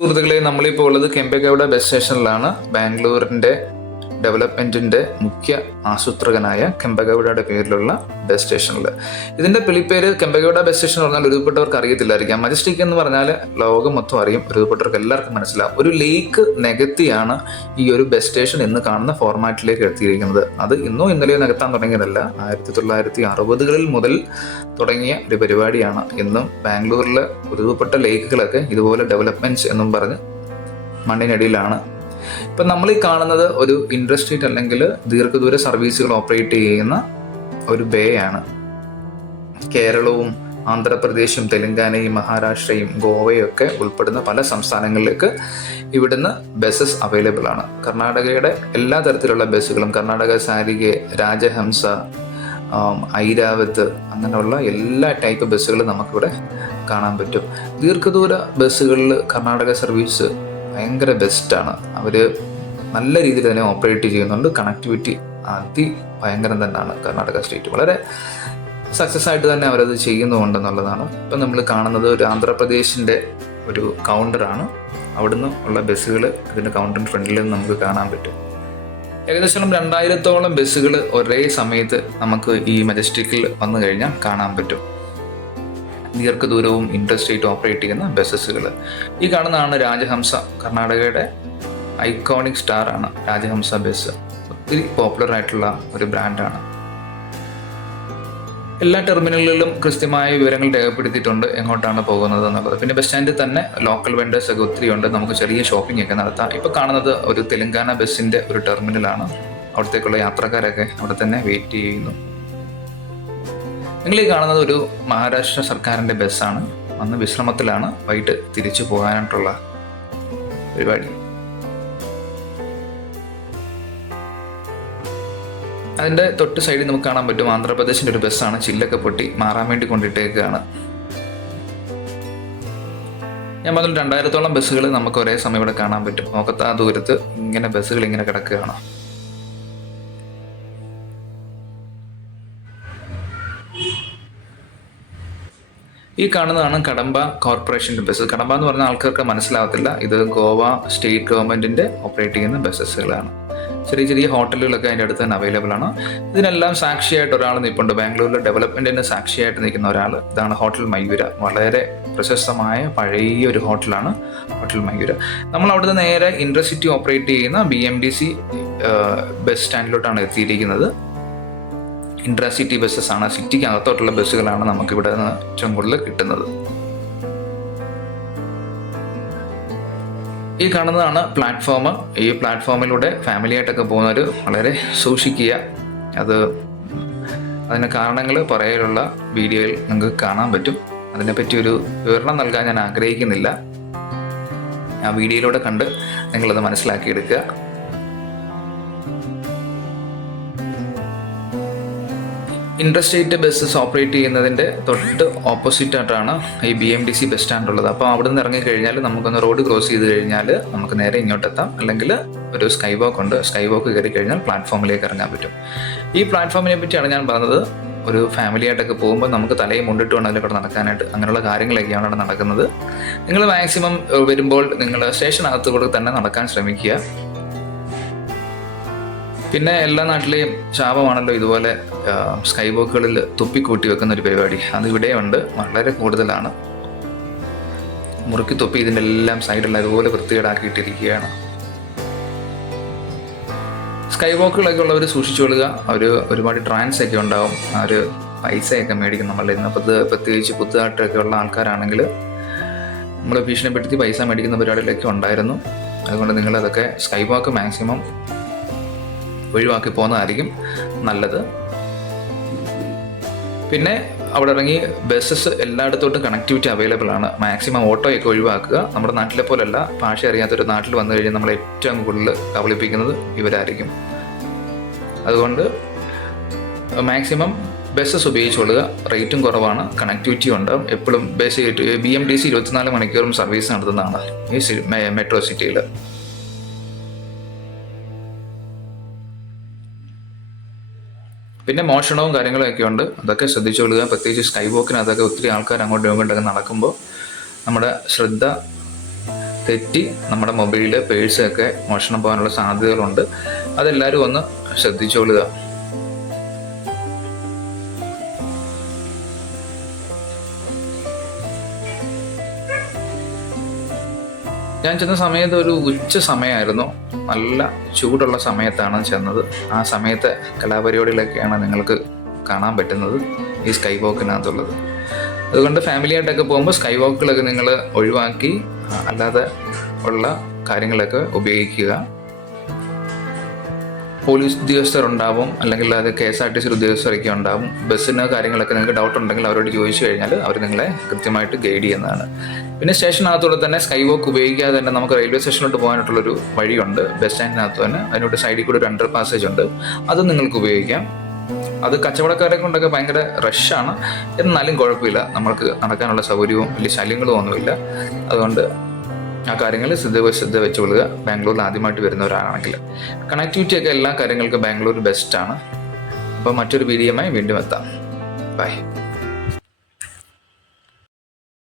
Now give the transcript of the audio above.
സുഹൃത്തുക്കളെ നമ്മളിപ്പോൾ ഉള്ളത് കെമ്പഗൌഡ ബസ് സ്റ്റേഷനിലാണ്. ബാംഗ്ലൂരിന്റെ ഡെവലപ്മെന്റിന്റെ മുഖ്യ ആസൂത്രകനായ കെമ്പഗൌഡയുടെ പേരിലുള്ള ബസ് സ്റ്റേഷനിൽ. ഇതിന്റെ പിളിപ്പേര് കെമ്പഗൌഡ ബസ് സ്റ്റേഷൻ പറഞ്ഞാൽ ഒരുപെട്ടവർക്ക് അറിയത്തില്ലായിരിക്കാം. മജസ്റ്റിക് എന്ന് പറഞ്ഞാൽ ലോകം മൊത്തം അറിയും ഒരുപെട്ടവർക്ക് എല്ലാവർക്കും മനസ്സിലാവും. ഒരു ലേക്ക് നികത്തിയാണ് ഈ ഒരു ബസ് സ്റ്റേഷൻ എന്ന് കാണുന്ന ഫോർമാറ്റിലേക്ക് എത്തിയിരിക്കുന്നത്. അത് ഇന്നോ ഇന്നലെയോ നികത്താൻ തുടങ്ങിയതല്ല. ആയിരത്തി തൊള്ളായിരത്തി അറുപതുകളിൽ മുതൽ തുടങ്ങിയ ഒരു പരിപാടിയാണ് ഇന്നും ബാംഗ്ലൂരിലെ ഒരുപെട്ട ലേക്കുകളൊക്കെ ഇതുപോലെ ഡെവലപ്മെന്റ്സ് എന്നും പറഞ്ഞ് മണ്ണിനടിയിലാണ് ഇപ്പം നമ്മൾ ഈ കാണുന്നത് ഒരു ഇൻഡസ്ട്രീറ്റ് അല്ലെങ്കിൽ ദീർഘദൂര സർവീസുകൾ ഓപ്പറേറ്റ് ചെയ്യുന്ന ഒരു ബേ ആണ്. കേരളവും ആന്ധ്രാപ്രദേശും തെലങ്കാനയും മഹാരാഷ്ട്രയും ഗോവയും ഒക്കെ ഉൾപ്പെടുന്ന പല സംസ്ഥാനങ്ങളിലേക്ക് ഇവിടുന്ന് ബസ്സസ് അവൈലബിൾ ആണ്. കർണാടകയുടെ എല്ലാ തരത്തിലുള്ള ബസ്സുകളും കർണാടക സാരികെ രാജഹംസ ഐരാവത്ത് അങ്ങനെയുള്ള എല്ലാ ടൈപ്പ് ബസ്സുകളും നമുക്കിവിടെ കാണാൻ പറ്റും. ദീർഘദൂര ബസ്സുകളിൽ കർണാടക സർവീസ് ഭയങ്കര ബെസ്റ്റാണ്. അവർ നല്ല രീതിയിൽ തന്നെ ഓപ്പറേറ്റ് ചെയ്യുന്നുണ്ട്. കണക്ടിവിറ്റി അതി ഭയങ്കരം തന്നെയാണ് കർണാടക സ്റ്റേറ്റ്. വളരെ സക്സസ് ആയിട്ട് തന്നെ അവരത് ചെയ്യുന്നുണ്ടെന്നുള്ളതാണ്. ഇപ്പം നമ്മൾ കാണുന്നത് ഒരു ആന്ധ്രാപ്രദേശിന്റെ ഒരു കൗണ്ടറാണ് അവിടുന്ന് ഉള്ള ബസ്സുകൾ അതിന്റെ കൗണ്ടറിന് ഫ്രണ്ടിൽ നമുക്ക് കാണാൻ പറ്റും. ഏകദേശം രണ്ടായിരത്തോളം ബസ്സുകൾ ഒരേ സമയത്ത് നമുക്ക് ഈ മജസ്റ്റിക്കിൽ വന്നു കഴിഞ്ഞാൽ കാണാൻ പറ്റും. ദീർഘദൂരവും ഇൻഡർസ്റ്റേറ്റ് ഓപ്പറേറ്റ് ചെയ്യുന്ന ബസ്സസുകൾ ഈ കാണുന്നതാണ് രാജഹംസ കർണാടകയുടെ ഐക്കോണിക് സ്റ്റാർ ആണ് രാജഹംസ ബസ് ഒത്തിരി പോപ്പുലർ ആയിട്ടുള്ള ഒരു ബ്രാൻഡാണ് എല്ലാ ടെർമിനലുകളിലും കൃത്യമായ വിവരങ്ങൾ രേഖപ്പെടുത്തിയിട്ടുണ്ട് എങ്ങോട്ടാണ് പോകുന്നത് എന്നുള്ളത്. പിന്നെ ബസ് സ്റ്റാൻഡിൽ തന്നെ ലോക്കൽ വെൻഡേഴ്സ് ഒക്കെ ഒത്തിരി ഉണ്ട്. നമുക്ക് ചെറിയ ഷോപ്പിംഗ് ഒക്കെ നടത്താം. ഇപ്പോൾ കാണുന്നത് ഒരു തെലങ്കാന ബസ്സിന്റെ ഒരു ടെർമിനലാണ് അവിടത്തേക്കുള്ള യാത്രക്കാരൊക്കെ അവിടെ തന്നെ വെയിറ്റ് ചെയ്യുന്നു. നിങ്ങൾ ഈ കാണുന്നത് ഒരു മഹാരാഷ്ട്ര സർക്കാരിന്റെ ബസ്സാണ്. അന്ന് വിശ്രമത്തിലാണ് വൈകിട്ട് തിരിച്ചു പോകാനായിട്ടുള്ള പരിപാടി. അതിന്റെ തൊട്ട് സൈഡിൽ നമുക്ക് കാണാൻ പറ്റും ആന്ധ്രാപ്രദേശിന്റെ ഒരു ബസ്സാണ്. ചില്ലൊക്കെ പൊട്ടി മാറാൻ വേണ്ടി കൊണ്ടിട്ടേക്കാണ്. ഞാൻ പറഞ്ഞു രണ്ടായിരത്തോളം ബസ്സുകൾ നമുക്ക് ഒരേ സമയം ഇവിടെ കാണാൻ പറ്റും. നോക്കത്താ ദൂരത്ത് ഇങ്ങനെ ബസ്സുകൾ ഇങ്ങനെ കിടക്കുകയാണ്. ഈ കാണുന്നതാണ് കടമ്പ കോർപ്പറേഷന്റെ ബസ് കടമ്പ എന്ന് പറഞ്ഞാൽ ആൾക്കാർക്ക് മനസ്സിലാവത്തില്ല. ഇത് ഗോവ സ്റ്റേറ്റ് ഗവൺമെന്റിന്റെ ഓപ്പറേറ്റ് ചെയ്യുന്ന ബസ്സസുകളാണ് ചെറിയ ചെറിയ ഹോട്ടലുകളൊക്കെ അതിന്റെ അടുത്ത് തന്നെ അവൈലബിൾ ആണ്. ഇതിനെല്ലാം സാക്ഷിയായിട്ട് ഒരാൾ നിൽപ്പുണ്ട്. ബാംഗ്ലൂരിലെ ഡെവലപ്മെന്റിന് സാക്ഷിയായിട്ട് നിൽക്കുന്ന ഒരാൾ. ഇതാണ് ഹോട്ടൽ മയൂര. വളരെ പ്രശസ്തമായ പഴയ ഒരു ഹോട്ടലാണ് ഹോട്ടൽ മയൂര. നമ്മൾ അവിടുന്ന് നേരെ ഇൻട്രസിറ്റി ഓപ്പറേറ്റ് ചെയ്യുന്ന B M D C bus സ്റ്റാൻഡിലോട്ടാണ് എത്തിയിരിക്കുന്നത്. ഇൻട്രാസിറ്റി ബസ്സസ് ആണ് സിറ്റിക്ക് അകത്തോട്ടുള്ള ബസ്സുകളാണ് നമുക്ക് ഇവിടെ നിന്ന് ഏറ്റവും കൂടുതൽ കിട്ടുന്നത്. ഈ കാണുന്നതാണ് പ്ലാറ്റ്ഫോം. ഈ പ്ലാറ്റ്ഫോമിലൂടെ ഫാമിലി ആയിട്ടൊക്കെ പോകുന്നവർ വളരെ സൂക്ഷിക്കുക. അത് അതിന് കാരണങ്ങൾ പറയാനുള്ള വീഡിയോയിൽ നിങ്ങൾക്ക് കാണാൻ പറ്റും. അതിനെപ്പറ്റി ഒരു വിവരണം നൽകാൻ ഞാൻ ആഗ്രഹിക്കുന്നില്ല. ആ വീഡിയോയിലൂടെ കണ്ട് നിങ്ങളത് മനസ്സിലാക്കിയെടുക്കുക. ഇൻട്രസ്റ്റേറ്റ് ബസ്സസ് ഓപ്പറേറ്റ് ചെയ്യുന്നതിന്റെ തൊട്ട് ഓപ്പോസിറ്റ് ആയിട്ടാണ് ഈ B M D C bus stand ഉള്ളത്. അപ്പോൾ അവിടെ നിന്ന് ഇറങ്ങിക്കഴിഞ്ഞാൽ നമുക്കൊന്ന് റോഡ് ക്രോസ് ചെയ്ത് കഴിഞ്ഞാൽ നമുക്ക് നേരെ ഇങ്ങോട്ടെത്താം. അല്ലെങ്കിൽ ഒരു സ്കൈ വാക്ക് ഉണ്ട്. സ്കൈ വാക്ക് കയറി കഴിഞ്ഞാൽ പ്ലാറ്റ്ഫോമിലേക്ക് ഇറങ്ങാൻ പറ്റും. ഈ പ്ലാറ്റ്ഫോമിനെ പറ്റിയാണ് ഞാൻ പറഞ്ഞത്. ഒരു ഫാമിലി ആയിട്ടൊക്കെ പോകുമ്പോൾ നമുക്ക് തലയും മുണ്ടിട്ട് വേണം അതിലൂടെ നടക്കാനായിട്ട് അങ്ങനെയുള്ള കാര്യങ്ങളൊക്കെയാണ് അവിടെ നടക്കുന്നത്. നിങ്ങൾ മാക്സിമം വരുമ്പോൾ നിങ്ങൾ സ്റ്റേഷനകത്ത് കൂടെ തന്നെ നടക്കാൻ ശ്രമിക്കുക. പിന്നെ എല്ലാ നാട്ടിലെയും ശാപമാണല്ലോ ഇതുപോലെ സ്കൈ വോക്കുകളിൽ തുപ്പിക്കൂട്ടി വെക്കുന്ന ഒരു പരിപാടി. അത് ഇവിടെയുണ്ട് വളരെ കൂടുതലാണ്. മുറുക്കി തൊപ്പി ഇതിന്റെ എല്ലാം സൈഡെല്ലാം ഇതുപോലെ വൃത്തികേടാക്കിയിട്ടിരിക്കുകയാണ്. സ്കൈ വോക്കുകളൊക്കെ ഉള്ളവർ സൂക്ഷിച്ചുകൊള്ളുക അവർ ഒരുപാട് ട്രാൻസ് ഒക്കെ ഉണ്ടാവും. അവർ പൈസയൊക്കെ മേടിക്കും നമ്മളുടെ ഇന്ന് പ്രത്യേകിച്ച് പുതുതായിട്ടൊക്കെ ഉള്ള ആൾക്കാരാണെങ്കിൽ നമ്മൾ ഭീഷണിപ്പെടുത്തി പൈസ മേടിക്കുന്ന പരിപാടികളൊക്കെ ഉണ്ടായിരുന്നു. അതുകൊണ്ട് നിങ്ങളതൊക്കെ സ്കൈ വാക്ക് മാക്സിമം ഒഴിവാക്കി പോകുന്നതായിരിക്കും നല്ലത്. പിന്നെ അവിടെ ഇറങ്ങി ബസ്സസ് എല്ലായിടത്തോട്ടും കണക്ടിവിറ്റി അവൈലബിൾ ആണ്. മാക്സിമം ഓട്ടോയൊക്കെ ഒഴിവാക്കുക. നമ്മുടെ നാട്ടിലെ പോലല്ല ഭാഷ അറിയാത്തൊരു നാട്ടിൽ വന്നു കഴിഞ്ഞാൽ നമ്മൾ ഏറ്റവും കൂടുതൽ കബളിപ്പിക്കുന്നത് ഇവരായിരിക്കും. അതുകൊണ്ട് മാക്സിമം ബസ്സസ് ഉപയോഗിച്ചുകൊള്ളുക റേറ്റും കുറവാണ്. കണക്ടിവിറ്റി ഉണ്ട്. എപ്പോഴും bus B M T C ഇരുപത്തിനാല് മണിക്കൂറും സർവീസ് നടത്തുന്നതാണ് ഈ മെട്രോ സിറ്റിയിൽ പിന്നെ മോഷണവും കാര്യങ്ങളൊക്കെ ഉണ്ട്. അതൊക്കെ ശ്രദ്ധിച്ചുകൊള്ളുക പ്രത്യേകിച്ച് സ്കൈ വോക്കിന് അതൊക്കെ ഒത്തിരി ആൾക്കാർ അങ്ങോട്ടും ഇങ്ങോട്ടൊക്കെ നടക്കുമ്പോൾ നമ്മുടെ ശ്രദ്ധ തെറ്റി നമ്മുടെ മൊബൈൽ പേഴ്സൊക്കെ മോഷണം പോകാനുള്ള സാധ്യതകളുണ്ട്. അതെല്ലാവരും ഒന്ന് ശ്രദ്ധിച്ചോളുക ഞാൻ ചെന്ന സമയത്ത് ഒരു ഉച്ച സമയമായിരുന്നു. നല്ല ചൂടുള്ള സമയത്താണ് ചെന്നത്. ആ സമയത്തെ കലാപരിപാടികളൊക്കെയാണ് നിങ്ങൾക്ക് കാണാൻ പറ്റുന്നത് ഈ സ്കൈ വാക്കിനകത്തുള്ളത് അതുകൊണ്ട് ഫാമിലിയായിട്ടൊക്കെ പോകുമ്പോൾ സ്കൈ വോക്കുകളൊക്കെ നിങ്ങൾ ഒഴിവാക്കി അല്ലാതെ ഉള്ള കാര്യങ്ങളൊക്കെ ഉപയോഗിക്കുക. പോലീസ് ഉദ്യോഗസ്ഥർ ഉണ്ടാവും അല്ലെങ്കിൽ അത് K S R T C ഉദ്യോഗസ്ഥരൊക്കെ ഉണ്ടാവും. ബസ്സിന് കാര്യങ്ങളൊക്കെ നിങ്ങൾക്ക് ഡൗട്ട് ഉണ്ടെങ്കിൽ അവരോട് ചോദിച്ചു കഴിഞ്ഞാൽ അവർ നിങ്ങളെ കൃത്യമായിട്ട് ഗൈഡ് ചെയ്യുന്നതാണ്. പിന്നെ സ്റ്റേഷനകത്തൂടെ തന്നെ സ്കൈ വോക്ക് ഉപയോഗിക്കാതെ തന്നെ നമുക്ക് റെയിൽവേ സ്റ്റേഷനിലോട്ട് പോകാനായിട്ടുള്ളൊരു വഴിയുണ്ട്. ബസ് സ്റ്റാൻഡിനകത്ത് തന്നെ. അതിനോട് സൈഡിൽ കൂടെ ഒരു അണ്ടർ പാസേജ് ഉണ്ട്. അത് നിങ്ങൾക്ക് ഉപയോഗിക്കാം. അത് കച്ചവടക്കാരെ കൊണ്ടൊക്കെ ഭയങ്കര റഷാണ് എന്നാലും കുഴപ്പമില്ല. നമ്മൾക്ക് നടക്കാനുള്ള സൗകര്യവും വലിയ ശല്യങ്ങളും ഒന്നുമില്ല. അതുകൊണ്ട് ആ കാര്യങ്ങൾ ശ്രദ്ധ ശ്രദ്ധ വെച്ചുകൊള്ളുക. ബാംഗ്ലൂരിൽ ആദ്യമായിട്ട് വരുന്നവരാണെങ്കിൽ കണക്ടിവിറ്റി ഒക്കെ എല്ലാ കാര്യങ്ങൾക്കും ബാംഗ്ലൂർ ബെസ്റ്റാണ് അപ്പോൾ മറ്റൊരു വീഡിയോമായി വീണ്ടും എത്താം. ബൈ